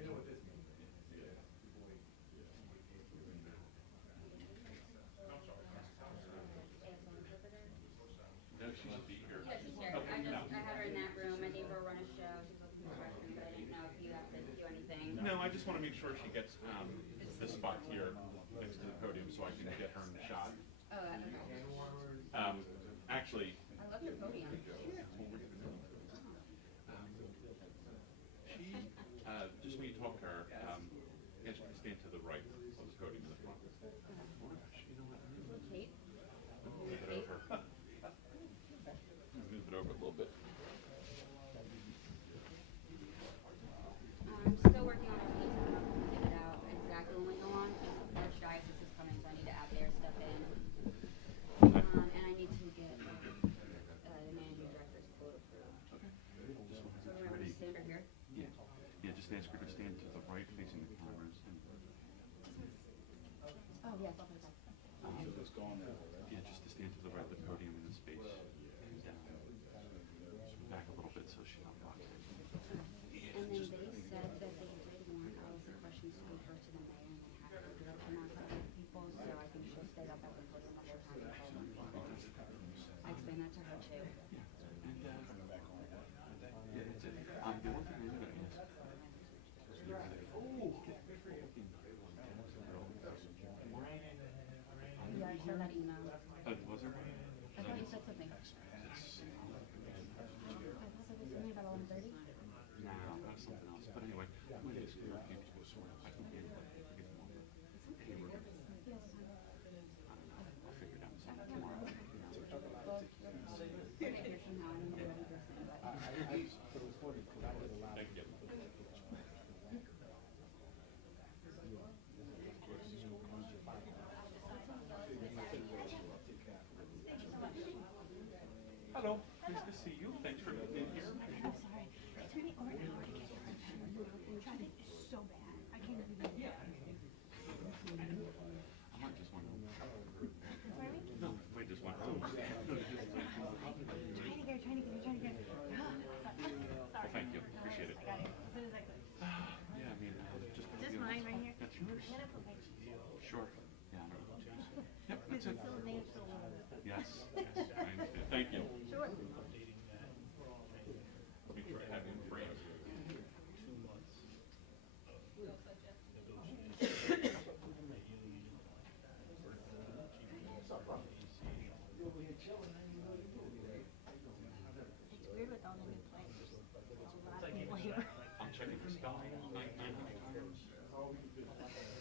No, she should be here. Yeah, she's here. I had her in that room. I gave her a run of show. She was looking for the restroom, but I didn't know if you have to do anything. No, I just want to make sure she gets this spot here next to the podium so I can get her in the shot. Oh, okay. Actually, I love your podium. She, just when you talk to her, ask her to stand to the right of the podium in the front. Oh my gosh, you know what? Kate? Move it over. Move it over a little bit. I'm still working on a piece. I don't know if I can get it out exactly when we go on. Archdiocese is coming, so I need to add their stuff in. And I need to get the managing director's quote approved. Okay. So we're going to stand right here? Yeah. Yeah, just ask her to stand to the right facing the cameras. Oh, yes, I'll put it back. Yeah, just to stand to the right of the podium in the space. Yeah. Back a little bit so she's not blocking. And then they said that they did want all of the questions to go first to the mayor, and they have to give it to non-public people, so I think she'll stay up at the podium the whole time. I explained that to her too. Yeah, and yeah, that's it. The one thing I'm going to ask. Yeah, I saw that email. Was there? I thought you said something. I thought there was something about 11:30. No, that's something else. But anyway, I'm going to ask you a few people sort of. I can get it. I don't know. I'll figure it out tomorrow. Well, I hear from how I'm the ready person, but. Thank you. Hello, nice to see you. Thanks for being here. I'm sorry. It took me over an hour to get here. Traffic is so bad. I can't even. I might just want to. Sorry? No, wait, just one. No, just Trying to get. well, Sorry. thank you. Appreciate it. I got it. As soon as I could. Yeah, I mean, just. Is this mine right here? That's yours. Sure. Yeah. Yep, that's it. Yes. Yes. I understand. Thank you. Sure. Make sure I have you in frame. It's weird with all the new players. There's a lot of people here. I'm checking for spelling 900 times.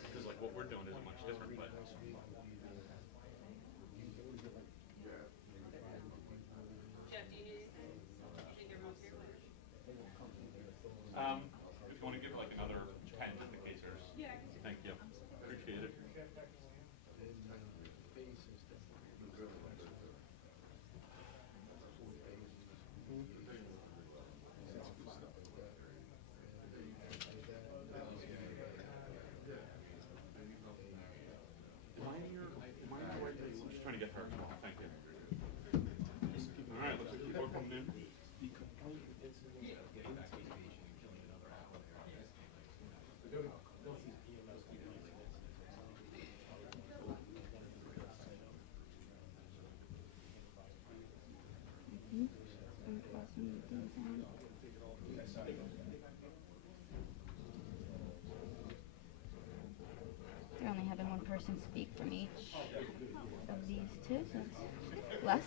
Because like what we're doing isn't much different, but. Jeff, do you need anything? You think your mom's here? If you want to give like another 10 just in case there's. Yeah. Thank you. Appreciate it. Am I in your right place? I'm just trying to get her. Thank you. All right, looks like people are coming in. They're only having one person speak from each of these two, so it's less.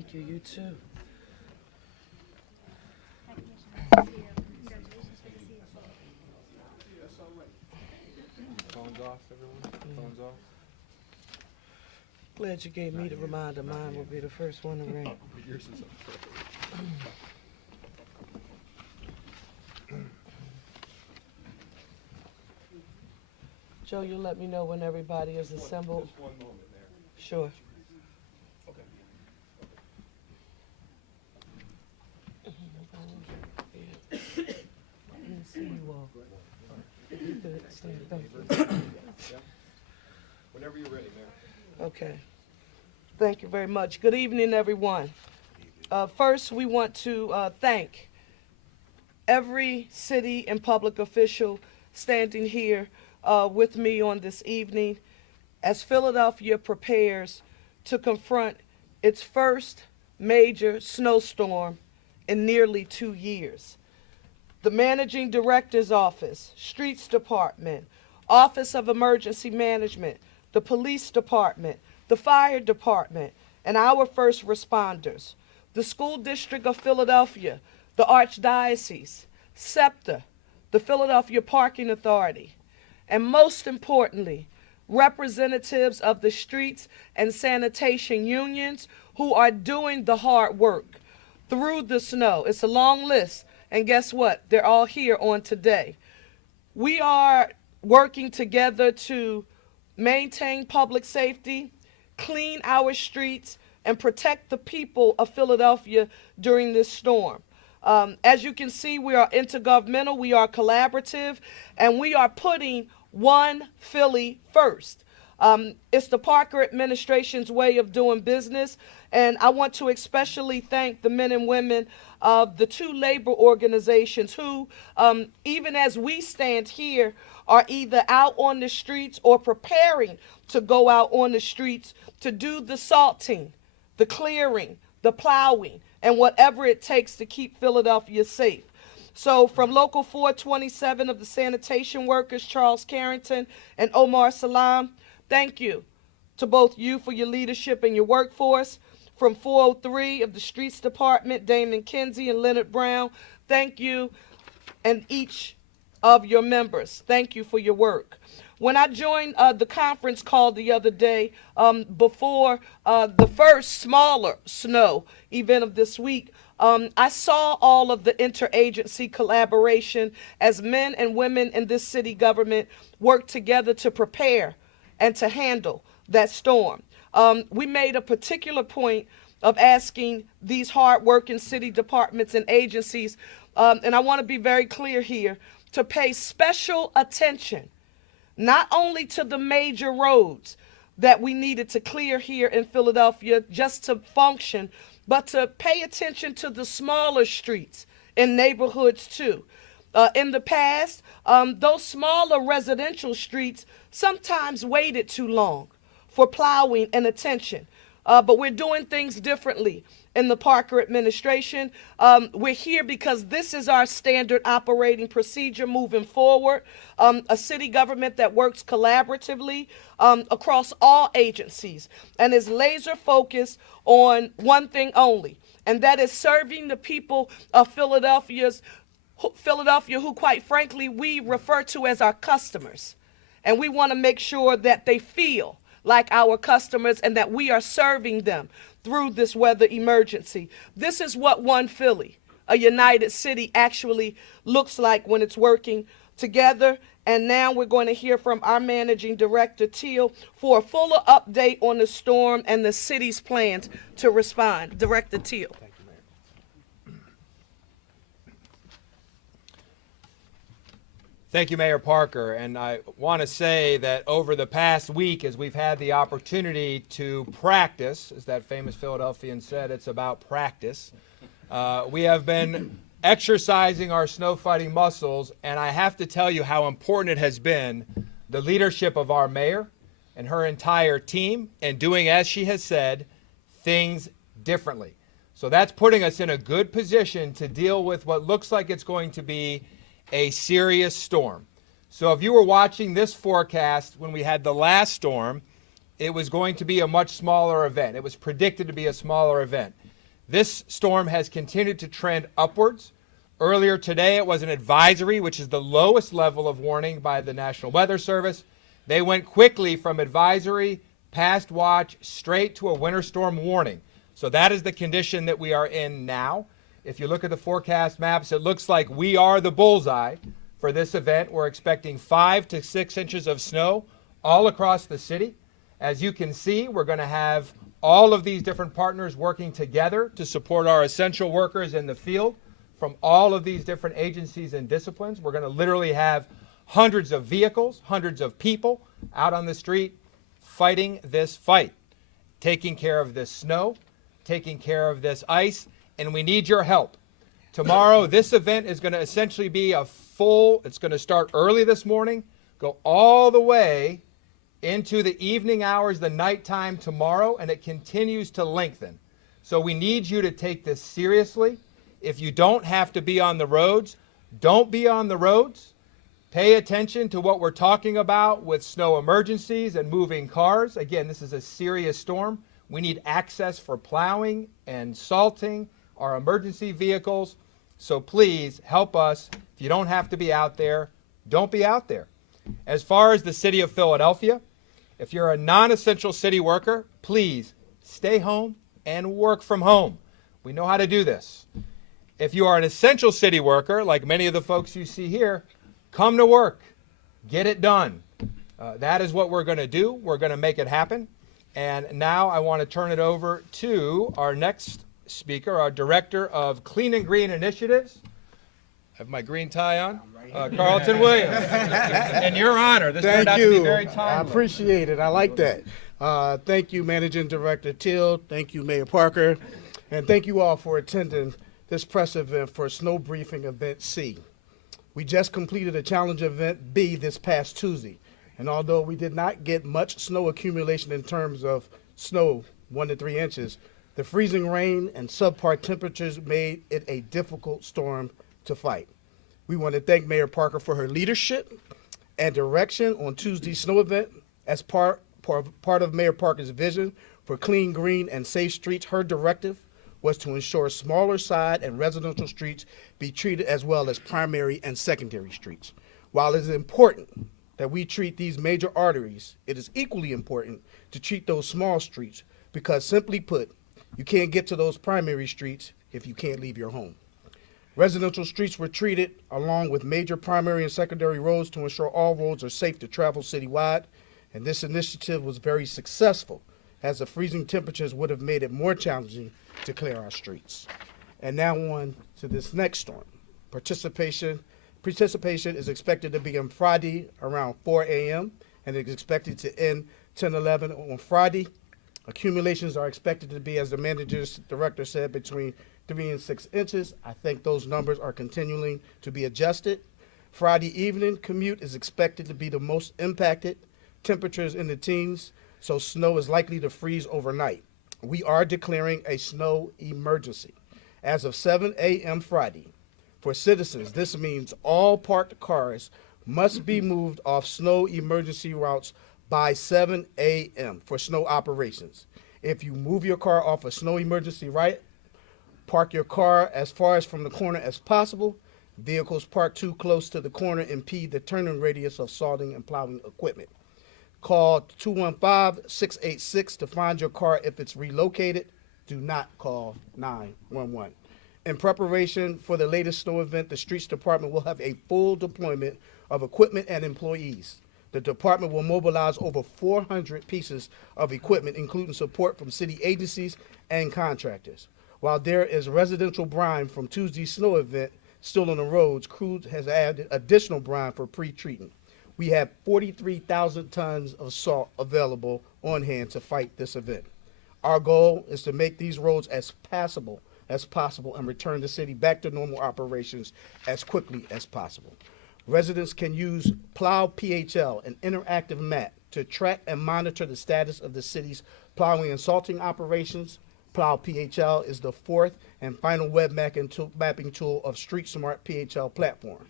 Thank you. You too. Phones off, everyone? Phones off? Glad you gave me the reminder. Mine will be the first one to ring. Yours is up. Joe, you'll let me know when everybody is assembled. Just one moment there. Sure. Okay. See you all. You could stand. Thank you. Whenever you're ready, Mayor. Okay. Thank you very much. Good evening, everyone. First, we want to thank every city and public official standing here with me on this evening as Philadelphia prepares to confront its first major snowstorm in nearly 2 years. The Managing Director's Office, Streets Department, Office of Emergency Management, the Police Department, the Fire Department, and our first responders, the School District of Philadelphia, the Archdiocese, SEPTA, the Philadelphia Parking Authority, and most importantly, representatives of the streets and sanitation unions who are doing the hard work through the snow. It's a long list, and guess what? They're all here on today. We are working together to maintain public safety, clean our streets, and protect the people of Philadelphia during this storm. As you can see, we are intergovernmental, we are collaborative, and we are putting one Philly first. It's the Parker administration's way of doing business, and I want to especially thank the men and women of the two labor organizations who, even as we stand here, are either out on the streets or preparing to go out on the streets to do the salting, the clearing, the plowing, and whatever it takes to keep Philadelphia safe. So from Local 427 of the sanitation workers, Charles Carrington and Omar Salam, thank you to both you for your leadership and your workforce. From 403 of the Streets Department, Damon Kinsey and Leonard Brown, thank you, and each of your members, thank you for your work. When I joined the conference call the other day, before the first smaller snow event of this week, I saw all of the interagency collaboration as men and women in this city government work together to prepare and to handle that storm. We made a particular point of asking these hard-working city departments and agencies, and I want to be very clear here, to pay special attention not only to the major roads that we needed to clear here in Philadelphia just to function, but to pay attention to the smaller streets in neighborhoods too. In the past, those smaller residential streets sometimes waited too long for plowing and attention. But we're doing things differently in the Parker administration. We're here because this is our standard operating procedure moving forward. A city government that works collaboratively across all agencies and is laser focused on one thing only, and that is serving the people of Philadelphia, who quite frankly we refer to as our customers. And we want to make sure that they feel like our customers and that we are serving them through this weather emergency. This is what One Philly, a united city, actually looks like when it's working together. And now we're going to hear from our Managing Director, Teal, for a fuller update on the storm and the city's plans to respond. Director Teal. Thank you, Mayor. Thank you, Mayor Parker. And I want to say that over the past week, as we've had the opportunity to practice, as that famous Philadelphian said, it's about practice, we have been exercising our snow fighting muscles, and I have to tell you how important it has been, the leadership of our mayor and her entire team, and doing, as she has said, things differently. So that's putting us in a good position to deal with what looks like it's going to be a serious storm. So if you were watching this forecast when we had the last storm, it was going to be a much smaller event. It was predicted to be a smaller event. This storm has continued to trend upwards. Earlier today, it was an advisory, which is the lowest level of warning by the National Weather Service. They went quickly from advisory, past watch, straight to a winter storm warning. So that is the condition that we are in now. If you look at the forecast maps, it looks like we are the bullseye for this event. We're expecting 5 to 6 inches of snow all across the city. As you can see, we're going to have all of these different partners working together to support our essential workers in the field from all of these different agencies and disciplines. We're going to literally have hundreds of vehicles, hundreds of people out on the street fighting this fight, taking care of this snow, taking care of this ice, and we need your help. Tomorrow, this event is going to essentially be it's going to start early this morning, go all the way into the evening hours, the nighttime tomorrow, and it continues to lengthen. So we need you to take this seriously. If you don't have to be on the roads, don't be on the roads. Pay attention to what we're talking about with snow emergencies and moving cars. Again, this is a serious storm. We need access for plowing and salting our emergency vehicles. So please help us. If you don't have to be out there, don't be out there. As far as the city of Philadelphia, if you're a non-essential city worker, please stay home and work from home. We know how to do this. If you are an essential city worker, like many of the folks you see here, come to work. Get it done. That is what we're going to do. We're going to make it happen. And now I want to turn it over to our next speaker, our Director of Clean and Green Initiatives. I have my green tie on. Carlton Williams. In your honor. This turned out to be very timely. I appreciate it. I like that. Thank you, Managing Director Till. Thank you, Mayor Parker. And thank you all for attending this press event for Snow Briefing Event C. We just completed a Challenge Event B this past Tuesday. And although we did not get much snow accumulation in terms of snow, 1 to 3 inches, the freezing rain and subpar temperatures made it a difficult storm to fight. We want to thank Mayor Parker for her leadership and direction on Tuesday's snow event. As part of Mayor Parker's vision for clean, green, and safe streets, her directive was to ensure smaller side and residential streets be treated as well as primary and secondary streets. While it is important that we treat these major arteries, it is equally important to treat those small streets because, simply put, you can't get to those primary streets if you can't leave your home. Residential streets were treated along with major primary and secondary roads to ensure all roads are safe to travel citywide, and this initiative was very successful as the freezing temperatures would have made it more challenging to clear our streets. And now on to this next storm. Participation is expected to begin Friday around 4 a.m. and is expected to end 10:11 on Friday. Accumulations are expected to be, as the manager's director said, between 3 and 6 inches. I think those numbers are continuing to be adjusted. Friday evening commute is expected to be the most impacted. Temperatures in the teens, so snow is likely to freeze overnight. We are declaring a snow emergency. As of 7 a.m. Friday, for citizens, this means all parked cars must be moved off snow emergency routes by 7 a.m. for snow operations. If you move your car off a snow emergency route, park your car as far as from the corner as possible. Vehicles parked too close to the corner impede the turning radius of salting and plowing equipment. Call 215-686 to find your car if it's relocated. Do not call 911. In preparation for the latest snow event, the Streets Department will have a full deployment of equipment and employees. The department will mobilize over 400 pieces of equipment, including support from city agencies and contractors. While there is residential brine from Tuesday's snow event still on the roads, crews has added additional brine for pre-treating. We have 43,000 tons of salt available on hand to fight this event. Our goal is to make these roads as passable as possible and return the city back to normal operations as quickly as possible. Residents can use Plow PHL, an interactive map, to track and monitor the status of the city's plowing and salting operations. Plow PHL is the fourth and final web mapping tool of Street Smart PHL platform.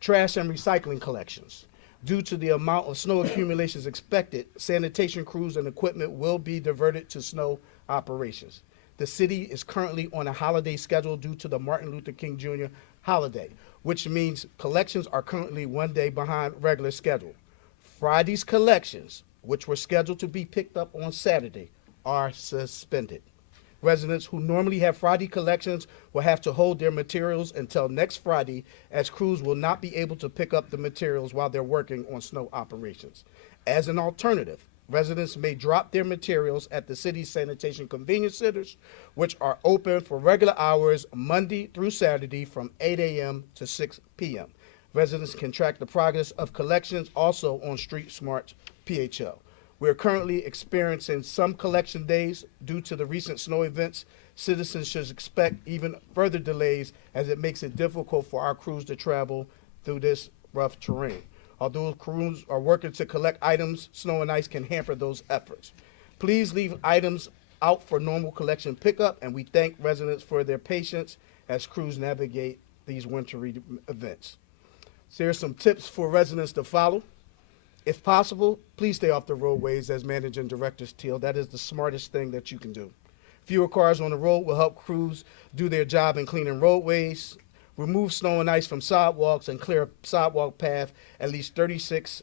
Trash and recycling collections. Due to the amount of snow accumulations expected, sanitation crews and equipment will be diverted to snow operations. the city is currently on a holiday schedule due to the Martin Luther King Jr. holiday, which means collections are currently 1 day behind regular schedule. Friday's collections, which were scheduled to be picked up on Saturday, are suspended. Residents who normally have Friday collections will have to hold their materials until next Friday, as crews will not be able to pick up the materials while they're working on snow operations. As an alternative, residents may drop their materials at the city's sanitation convenience centers, which are open for regular hours Monday through Saturday from 8 a.m. to 6 p.m. Residents can track the progress of collections also on Street Smart's PHL. We are currently experiencing some collection days due to the recent snow events. Citizens should expect even further delays as it makes it difficult for our crews to travel through this rough terrain. Although crews are working to collect items, snow and ice can hamper those efforts. Please leave items out for normal collection pickup, and we thank residents for their patience as crews navigate these wintry events. So here's some tips for residents to follow. If possible, please stay off the roadways, as Managing Director Teal. That is the smartest thing that you can do. Fewer cars on the road will help crews do their job in cleaning roadways. Remove snow and ice from sidewalks and clear a sidewalk path at least 36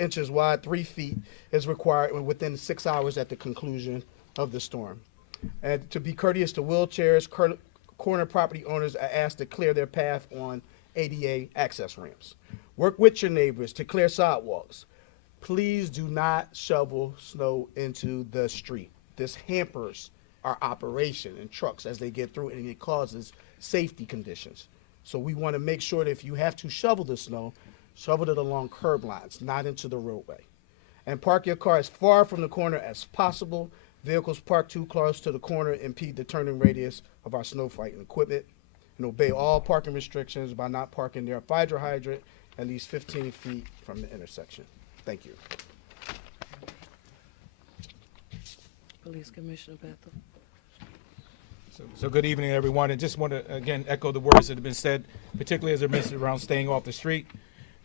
inches wide, 3 feet is required within 6 hours at the conclusion of the storm. And to be courteous to wheelchairs, corner property owners are asked to clear their path on ADA access ramps. Work with your neighbors to clear sidewalks. Please do not shovel snow into the street. This hampers our operation and trucks as they get through, and it causes safety conditions. So we want to make sure that if you have to shovel the snow, shovel it along curb lines, not into the roadway. And park your car as far from the corner as possible. Vehicles parked too close to the corner impede the turning radius of our snow fighting equipment. And obey all parking restrictions by not parking near a fire hydrant at least 15 feet from the intersection. Thank you. Police Commissioner Bethel. So good evening, everyone, and just want to again echo the words that have been said, particularly as they're mentioned around staying off the street.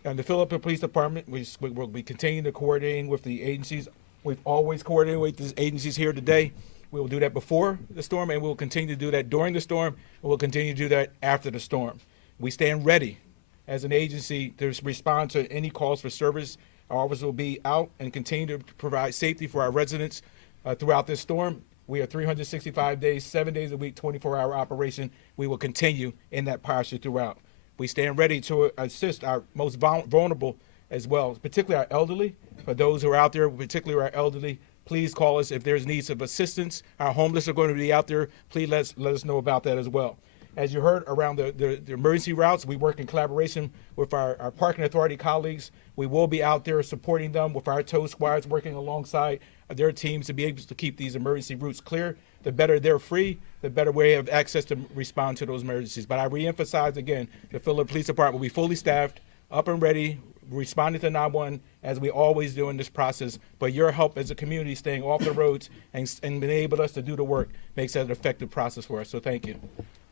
And the Philadelphia Police Department, we will be continuing to coordinate with the agencies. We've always coordinated with these agencies here today. We will do that before the storm, and we'll continue to do that during the storm, and we'll continue to do that after the storm. We stand ready as an agency to respond to any calls for service. Our officers will be out and continue to provide safety for our residents throughout this storm. We are 365 days, 7 days a week, 24-hour operation. We will continue in that posture throughout. We stand ready to assist our most vulnerable as well, particularly our elderly. For those who are out there, particularly our elderly, please call us if there's needs of assistance. Our homeless are going to be out there. Please let us know about that as well. As you heard around the emergency routes, we work in collaboration with our parking authority colleagues. We will be out there supporting them with our tow squads, working alongside their teams to be able to keep these emergency routes clear. The better they're free, the better we have access to respond to those emergencies. But I reemphasize again, the Philadelphia Police Department will be fully staffed, up and ready, responding to 911 as we always do in this process. But your help as a community staying off the roads and enable us to do the work makes that an effective process for us. So thank you.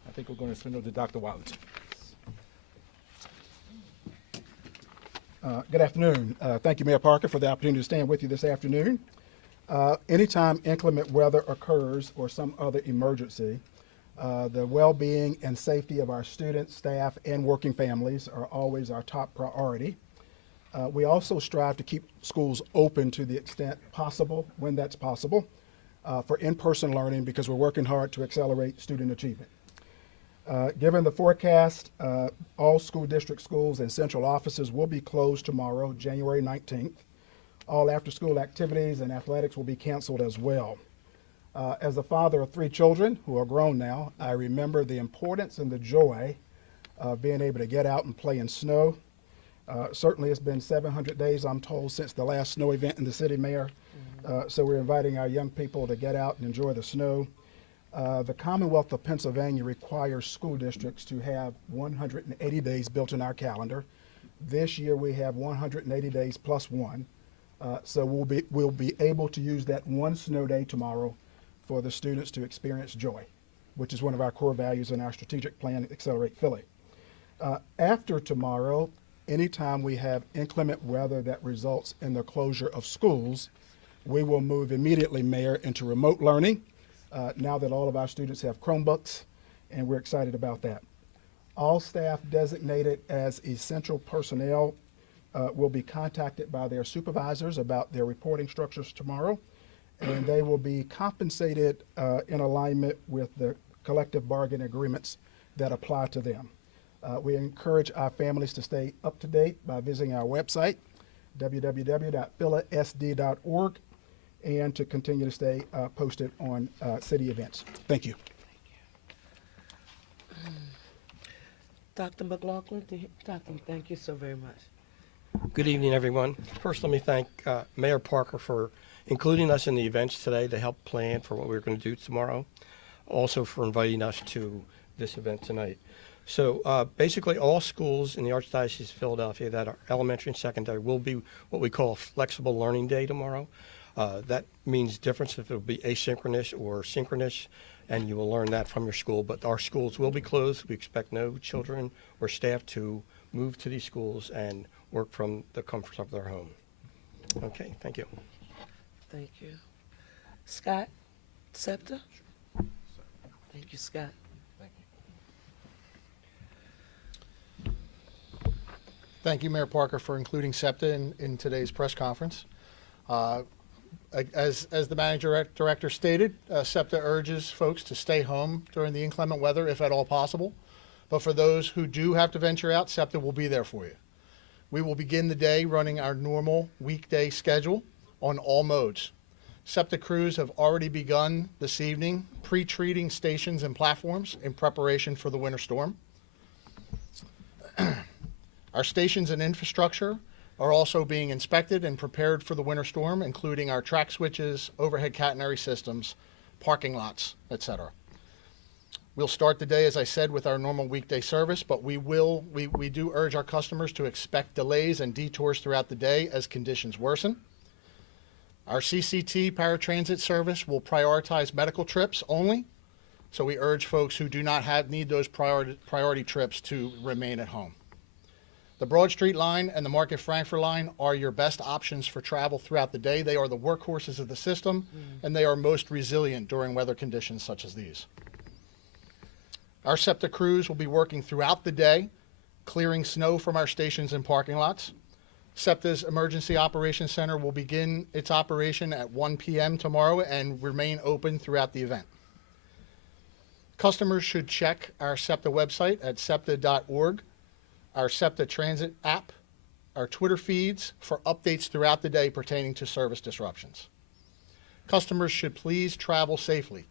I think we're going to send it to Dr. Wallace. Good afternoon. Thank you, Mayor Parker, for the opportunity to stand with you this afternoon. Anytime inclement weather occurs or some other emergency, the well-being and safety of our students, staff, and working families are always our top priority. We also strive to keep schools open to the extent possible, when that's possible, for in-person learning because we're working hard to accelerate student achievement. Given the forecast, all school district schools and central offices will be closed tomorrow, January 19th. All after-school activities and athletics will be canceled as well. As a father of 3 children who are grown now, I remember the importance and the joy of being able to get out and play in snow. Certainly it's been 700 days, I'm told, since the last snow event in the city, Mayor. So we're inviting our young people to get out and enjoy the snow. The Commonwealth of Pennsylvania requires school districts to have 180 days built in our calendar. This year we have 180 days plus 1. So we'll be able to use that 1 snow day tomorrow for the students to experience joy, which is one of our core values in our strategic plan, Accelerate Philly. After tomorrow, anytime we have inclement weather that results in the closure of schools, we will move immediately, Mayor, into remote learning. now that all of our students have Chromebooks, and we're excited about that. All staff designated as essential personnel will be contacted by their supervisors about their reporting structures tomorrow, and they will be compensated in alignment with the collective bargaining agreements that apply to them. We encourage our families to stay up to date by visiting our website, www.philasd.org, and to continue to stay posted on city events. Thank you. Dr. McLaughlin, Dr. Thank you so very much. Good evening, everyone. First, let me thank Mayor Parker for including us in the events today to help plan for what we're going to do tomorrow. Also for inviting us to this event tonight. So basically all schools in the Archdiocese of Philadelphia that are elementary and secondary will be what we call a flexible learning day tomorrow. That means difference if it'll be asynchronous or synchronous, and you will learn that from your school. But our schools will be closed. We expect no children or staff to move to these schools and work from the comfort of their home. Okay, thank you. Thank you. Scott, SEPTA? Thank you, Scott. Thank you, Mayor Parker, for including SEPTA in today's press conference. As the manager director stated, SEPTA urges folks to stay home during the inclement weather if at all possible. But for those who do have to venture out, SEPTA will be there for you. We will begin the day running our normal weekday schedule on all modes. SEPTA crews have already begun this evening pre-treating stations and platforms in preparation for the winter storm. Our stations and infrastructure are also being inspected and prepared for the winter storm, including our track switches, overhead catenary systems, parking lots, etc. We'll start the day, as I said, with our normal weekday service, but we do urge our customers to expect delays and detours throughout the day as conditions worsen. Our CCT paratransit service will prioritize medical trips only, so we urge folks who do not need those priority trips to remain at home. The Broad Street line and the Market Frankfurt line are your best options for travel throughout the day. They are the workhorses of the system, and they are most resilient during weather conditions such as these. Our SEPTA crews will be working throughout the day, clearing snow from our stations and parking lots. SEPTA's Emergency Operations Center will begin its operation at 1 p.m. tomorrow and remain open throughout the event. Customers should check our SEPTA website at septa.org, our SEPTA Transit app, our Twitter feeds for updates throughout the day pertaining to service disruptions. Customers should please travel safely.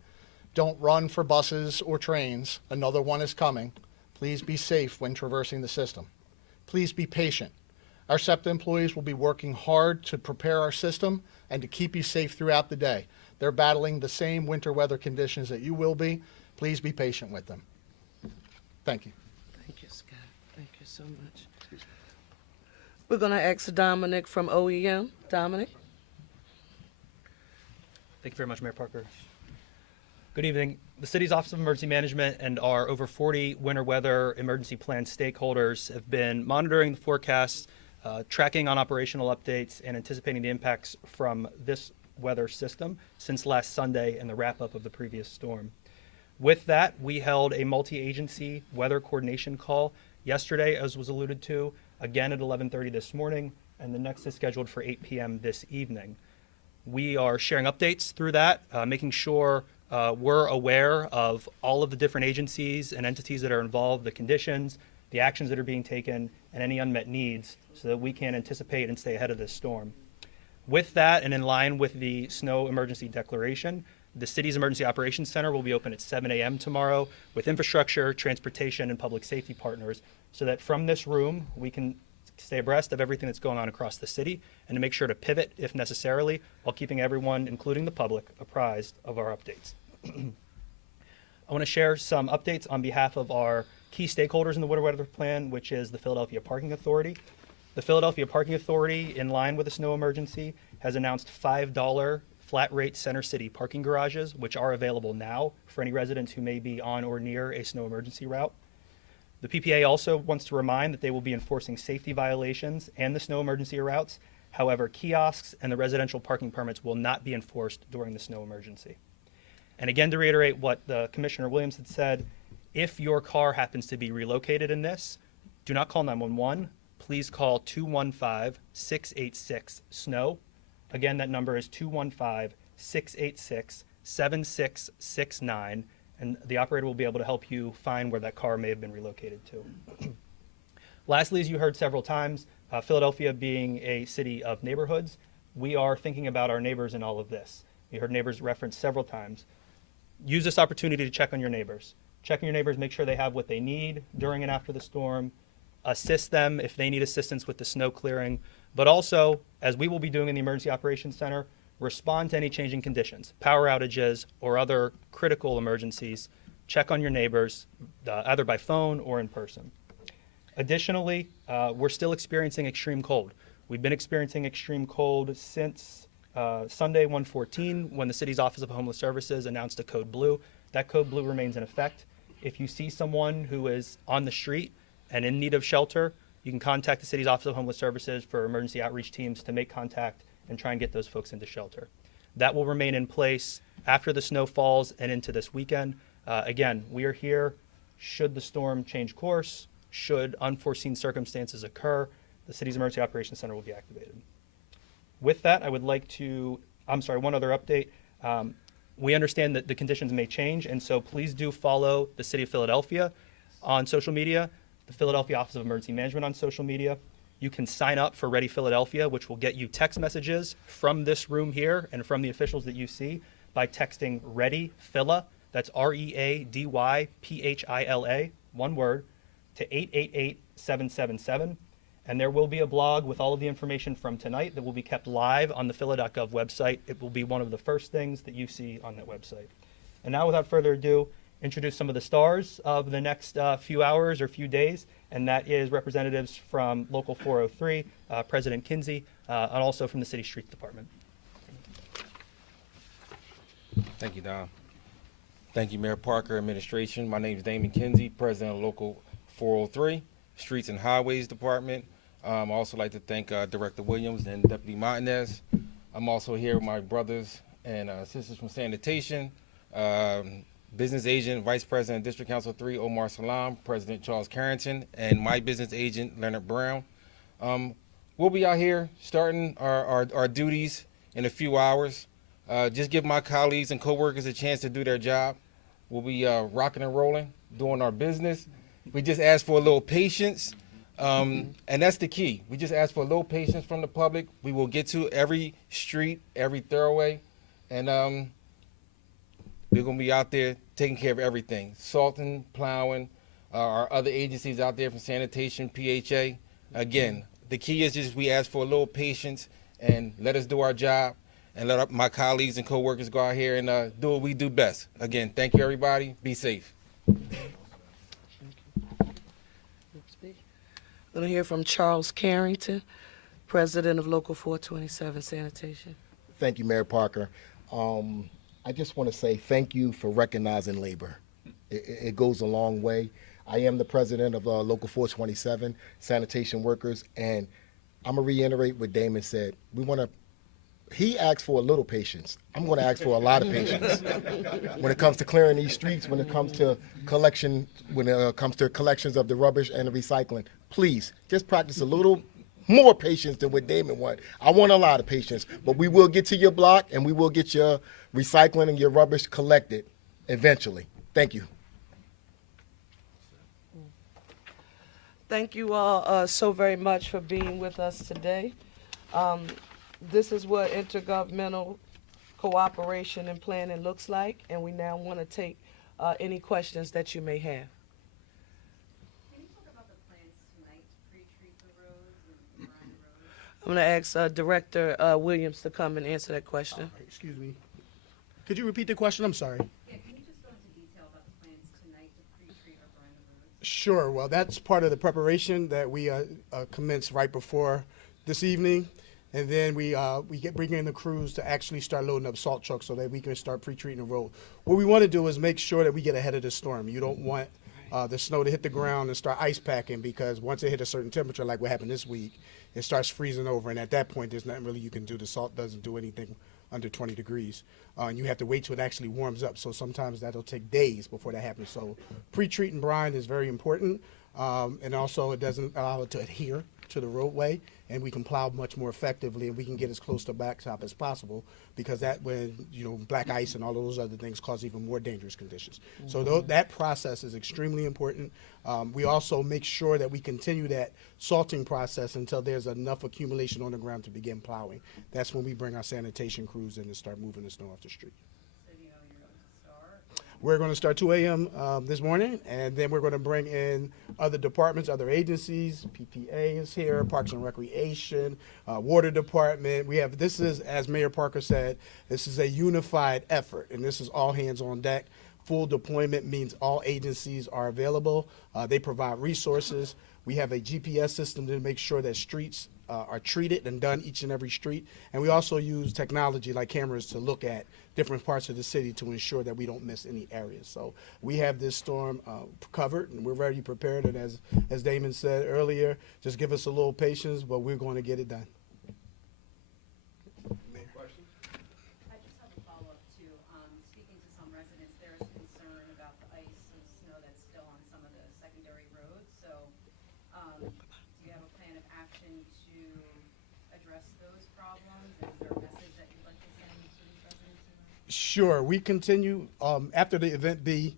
Don't run for buses or trains. Another one is coming. Please be safe when traversing the system. Please be patient. Our SEPTA employees will be working hard to prepare our system and to keep you safe throughout the day. They're battling the same winter weather conditions that you will be. Please be patient with them. Thank you. Thank you, Scott. Thank you so much. We're going to ask Dominic from OEM. Dominic? Thank you very much, Mayor Parker. Good evening. The city's Office of Emergency Management and our over 40 winter weather emergency plan stakeholders have been monitoring the forecasts, tracking on operational updates, and anticipating the impacts from this weather system since last Sunday and the wrap-up of the previous storm. With that, we held a multi-agency weather coordination call yesterday, as was alluded to, again at 11:30 this morning, and the next is scheduled for 8 p.m. this evening. We are sharing updates through that, making sure we're aware of all of the different agencies and entities that are involved, the conditions, the actions that are being taken, and any unmet needs so that we can anticipate and stay ahead of this storm. With that, and in line with the snow emergency declaration, the city's Emergency Operations Center will be open at 7 a.m. tomorrow with infrastructure, transportation, and public safety partners so that from this room we can stay abreast of everything that's going on across the city and to make sure to pivot if necessarily while keeping everyone, including the public, apprised of our updates. I want to share some updates on behalf of our key stakeholders in the winter weather plan, which is the Philadelphia Parking Authority. The Philadelphia Parking Authority, in line with the snow emergency, has announced $5 flat rate Center City parking garages, which are available now for any residents who may be on or near a snow emergency route. The PPA also wants to remind that they will be enforcing safety violations and the snow emergency routes. However, kiosks and the residential parking permits will not be enforced during the snow emergency. And again, to reiterate what the Commissioner Williams had said, if your car happens to be relocated in this, do not call 911. Please call 215-686-SNOW. Again, that number is 215-686-7669, and the operator will be able to help you find where that car may have been relocated to. Lastly, as you heard several times, Philadelphia being a city of neighborhoods, we are thinking about our neighbors in all of this. You heard neighbors referenced several times. Use this opportunity to check on your neighbors. Check on your neighbors, make sure they have what they need during and after the storm. Assist them if they need assistance with the snow clearing. But also, as we will be doing in the Emergency Operations Center, respond to any changing conditions, power outages, or other critical emergencies. Check on your neighbors, either by phone or in person. Additionally, we're still experiencing extreme cold. We've been experiencing extreme cold since Sunday, 1/14, when the city's Office of Homeless Services announced a code blue. That code blue remains in effect. If you see someone who is on the street and in need of shelter, you can contact the city's Office of Homeless Services for emergency outreach teams to make contact and try and get those folks into shelter. That will remain in place after the snow falls and into this weekend. Again, we are here should the storm change course, should unforeseen circumstances occur, the city's Emergency Operations Center will be activated. With that, I would like to, one other update. We understand that the conditions may change, and so please do follow the City of Philadelphia on social media, the Philadelphia Office of Emergency Management on social media. You can sign up for Ready Philadelphia, which will get you text messages from this room here and from the officials that you see by texting Ready Phila, that's READYPHILA, one word, to 888-777. And there will be a blog with all of the information from tonight that will be kept live on the phila.gov website. It will be one of the first things that you see on that website. And now, without further ado, introduce some of the stars of the next few hours or few days, and that is representatives from Local 403, President Kinsey, and also from the City Streets Department. Thank you, Don. Thank you, Mayor Parker, administration. My name is Damon Kinsey, President of Local 403, Streets and Highways Department. I also like to thank Director Williams and Deputy Martinez. I'm also here with my brothers and sisters from sanitation, business agent, Vice President, District Council 3, Omar Salam, President Charles Carrington, and my business agent, Leonard Brown. We'll be out here starting our duties in a few hours. Just give my colleagues and coworkers a chance to do their job. We'll be rocking and rolling, doing our business. We just ask for a little patience, and that's the key. We just ask for a little patience from the public. We will get to every street, every thoroughway, and we're going to be out there taking care of everything. Salting, plowing, our other agencies out there from sanitation, PHA. Again, the key is just we ask for a little patience and let us do our job and let my colleagues and coworkers go out here and do what we do best. Again, thank you, everybody. Be safe. We're going to hear from Charles Carrington, President of Local 427 Sanitation. Thank you, Mayor Parker. I just want to say thank you for recognizing labor. It goes a long way. I am the president of Local 427 Sanitation Workers, and I'm going to reiterate what Damon said. He asked for a little patience. I'm going to ask for a lot of patience when it comes to clearing these streets, when it comes to collections of the rubbish and the recycling. Please, just practice a little more patience than what Damon wanted. I want a lot of patience, but we will get to your block and we will get your recycling and your rubbish collected eventually. Thank you. Thank you all so very much for being with us today. This is what intergovernmental cooperation and planning looks like, and we now want to take any questions that you may have. Can you talk about the plans tonight to pre-treat the roads and brine the roads? I'm going to ask Director Williams to come and answer that question. Excuse me. Could you repeat the question? I'm sorry. Yeah, can you just go into detail about the plans tonight to pre-treat or brine the roads? Sure. Well, that's part of the preparation that we commenced right before this evening. And then we bring in the crews to actually start loading up salt trucks so that we can start pre-treating the road. What we want to do is make sure that we get ahead of the storm. You don't want the snow to hit the ground and start ice packing, because once it hit a certain temperature, like what happened this week, it starts freezing over. And at that point, there's nothing really you can do. The salt doesn't do anything under 20 degrees. And you have to wait till it actually warms up. So sometimes that'll take days before that happens. So pre-treating brine is very important. And also it doesn't allow it to adhere to the roadway, and we can plow much more effectively, and we can get as close to blacktop as possible, because that when, you know, black ice and all those other things cause even more dangerous conditions. So that process is extremely important. We also make sure that we continue that salting process until there's enough accumulation on the ground to begin plowing. That's when we bring our sanitation crews in and start moving the snow off the street. So do you know you're going to start? We're going to start 2 a.m. This morning, and then we're going to bring in other departments, other agencies. PPA is here, Parks and Recreation, Water Department. We have, this is, as Mayor Parker said, this is a unified effort, and this is all hands on deck. Full deployment means all agencies are available. They provide resources. We have a GPS system to make sure that streets are treated and done each and every street. And we also use technology like cameras to look at different parts of the city to ensure that we don't miss any areas. So we have this storm covered, and we're ready prepared. And as Damon said earlier, just give us a little patience, but we're going to get it done. I just have a follow-up too. Speaking to some residents, there is concern about the ice and snow that's still on some of the secondary roads. So, do you have a plan of action to address those problems? Is there a message that you'd like to send to these residents tonight? Sure, we continue, after the event B,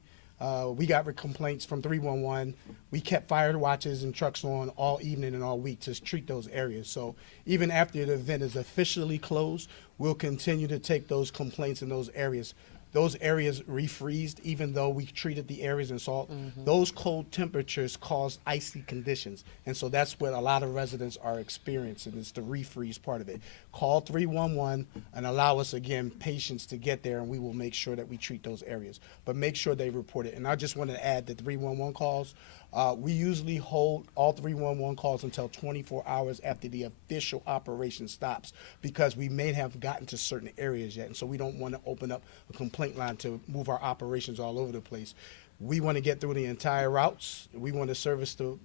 we got complaints from 311. We kept fire watches and trucks on all evening and all week to treat those areas. So even after the event is officially closed, we'll continue to take those complaints in those areas. Those areas refreezed, even though we treated the areas in salt. Those cold temperatures cause icy conditions. And so that's what a lot of residents are experiencing, is the refreeze part of it. Call 311 and allow us, again, patience to get there, and we will make sure that we treat those areas. But make sure they report it. And I just want to add that 311 calls, we usually hold all 311 calls until 24 hours after the official operation stops, because we may have gotten to certain areas yet, and so we don't want to open up a complaint line to move our operations all over the place. We want to get through the entire routes. We want to service the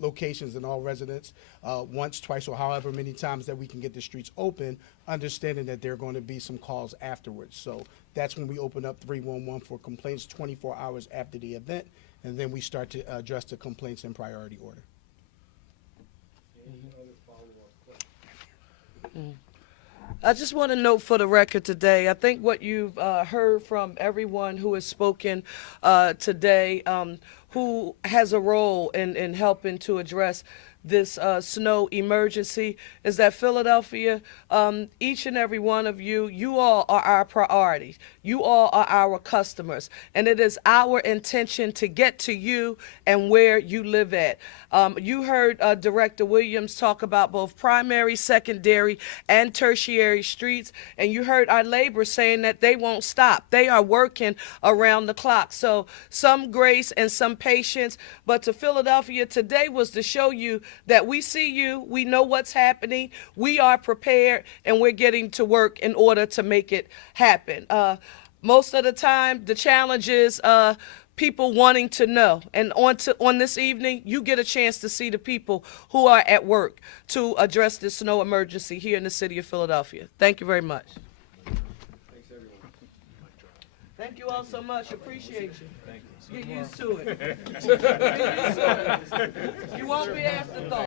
locations and all residents once, twice, or however many times that we can get the streets open, understanding that there are going to be some calls afterwards. So that's when we open up 311 for complaints 24 hours after the event, and then we start to address the complaints in priority order. I just want to note for the record today, I think what you've heard from everyone who has spoken today, who has a role in helping to address this snow emergency, is that Philadelphia, each and every one of you, you all are our priority. You all are our customers, and it is our intention to get to you and where you live at. You heard Director Williams talk about both primary, secondary, and tertiary streets, and you heard our labor saying that they won't stop. They are working around the clock. So some grace and some patience, but to Philadelphia, today was to show you that we see you, we know what's happening, we are prepared, and we're getting to work in order to make it happen. Most of the time, the challenge is people wanting to know. And on this evening, you get a chance to see the people who are at work to address this snow emergency here in the city of Philadelphia. Thank you very much. Thanks, everyone. Thank you all so much. Appreciate you. Get used to it. Get used to it. You won't be afterthought.